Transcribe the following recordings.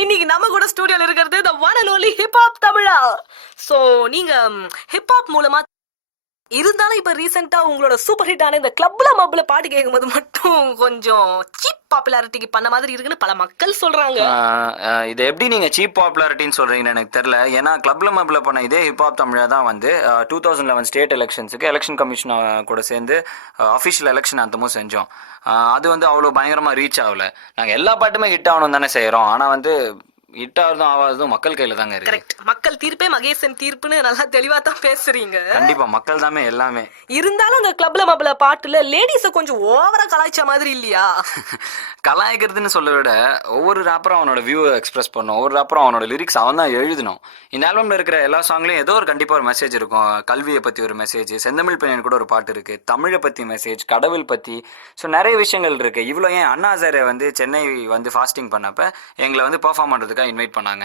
இன்னைக்கு நம்ம கூட ஸ்டூடியோல இருக்கிறது the one and only hip hop Tamizha. So நீங்க ஹிப் ஹாப் மூலமா இருந்தாலும் இப்ப ரீசெண்டா உங்களோட சூப்பர் ஹிட்டான இந்த கிளப்ல மப்ல பாட்டு கேட்கும்போது மட்டும் கொஞ்சம் சீப் பாப்புலாரிட்டிக்கு பண்ண மாதிரி இருக்குன்னு பல மக்கள் சொல்றாங்க. இது எப்படி நீங்க சீப் பாப்புலாரிட்டின்னு சொல்றீங்கன்னு எனக்கு தெரியல. ஏன்னா கிளப்ல மப்ல பண்ண இதே ஹிப்ஹாப் தமிழா தான் வந்து 2011 ஸ்டேட் எலெக்ஷன்ஸுக்கு எலெக்ஷன் கமிஷன் கூட சேர்ந்து அஃபிஷியல் எலெக்ஷன் அந்தமும் செஞ்சோம். அது வந்து அவ்வளோ பயங்கரமாக ரீச் ஆகல. நாங்கள் எல்லா பாட்டுமே ஹிட் ஆகணும் தானே செய்கிறோம். ஆனால் வந்து ஹிட் ஆகிறதும் ஆகாததும் மக்கள் கையில் தாங்க இருக்கு. கரெக்ட். மக்கள் தீர்ப்பே மகேசன் தீர்ப்புன்னு நல்லா தெளிவா தான் பேசுறீங்க. கண்டிப்பா மக்கள் தாமே எல்லாமே. இருந்தாலும் அந்த கிளப்ல மப்ல பாட்டுல லேடிஸ கொஞ்சம் ஓவரா கலாய்ச்ச மாதிரி இல்லையா? கலாய்க்கிறதுன்னு சொல்ல விட ஒவ்வொரு ரேப்பரும் அவனோட வியூ எக்ஸ்பிரஸ் பண்ணும். ஒவ்வொரு ரேப்பரும் அவனோட லிரிக்ஸ் அவன் தான் எழுதணும். இந்த ஆல்பம்ல இருக்கிற எல்லா சாங்லயும் ஏதோ ஒரு கண்டிப்பா ஒரு மெசேஜ் இருக்கும். கல்வியை பத்தி ஒரு மெசேஜ், செந்தமிழ் பெண்ணின் கூட ஒரு பாட்டு இருக்கு, தமிழை பத்தி மெசேஜ், கடவுள் பத்தி. ஸோ நிறைய விஷயங்கள் இருக்கு. இவ்வளோ ஏன் அண்ணா ஹசாரே வந்து சென்னை வந்து ஃபாஸ்டிங் பண்ணப்ப எங்களை வந்து பெர்ஃபார்ம் பண்றதுக்காக இன்வைட் பண்ணாங்க.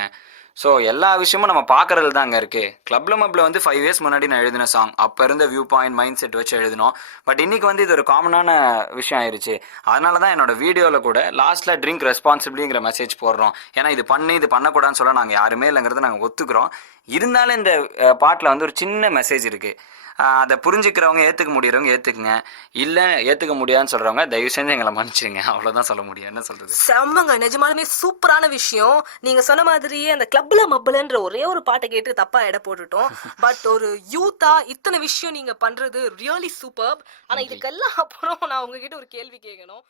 ஸோ எல்லா விஷயமும் நம்ம பார்க்கறது தான் அங்கே இருக்குது. கிளப்ல மப்ல வந்து 5 years முன்னாடி நான் எழுதின சாங். அப்போ இருந்த வியூ பாயிண்ட் மைண்ட் செட் வச்சு எழுதினோம். பட் இன்னைக்கு வந்து இது ஒரு காமனான விஷயம் ஆயிடுச்சு. அதனால தான் என்னோட வீடியோவில் கூட லாஸ்ட்டில் ட்ரிங்க் ரெஸ்பான்சிபிலிங்கிற மெசேஜ் போடுறோம். ஏன்னா இது பண்ணக்கூடாதுன்னு சொல்ல நாங்கள் யாருமே இல்லைங்கிறத நாங்கள் ஒத்துக்கிறோம். இருந்தாலும் இந்த பாட்டில் வந்து ஒரு சின்ன மெசேஜ் இருக்குது. அதை புரிஞ்சுக்கிறவங்க ஏற்றுக்க முடியறவங்க ஏற்றுக்குங்க, இல்லை ஏற்றுக்க முடியாதுன்னு சொல்கிறவங்க தயவு செஞ்சு எங்களை மன்னிச்சிருங்க. அவ்வளோதான் சொல்ல முடியும். என்ன சொல்கிறது? செம்மங்க, நிஜமாலுமே சூப்பரான விஷயம். நீங்கள் சொன்ன மாதிரியே அந்த கிளப்ல மப்பலன்ற ஒரே ஒரு பாட்டை கேட்டு தப்பாக எடை போட்டுட்டோம். பட் ஒரு யூத்தா இத்தனை விஷயம் நீங்கள் பண்ணுறது ரியலி சூப்பர். ஆனால் இதுக்கெல்லாம் அப்புறம் நான் உங்ககிட்ட ஒரு கேள்வி கேட்கணும்.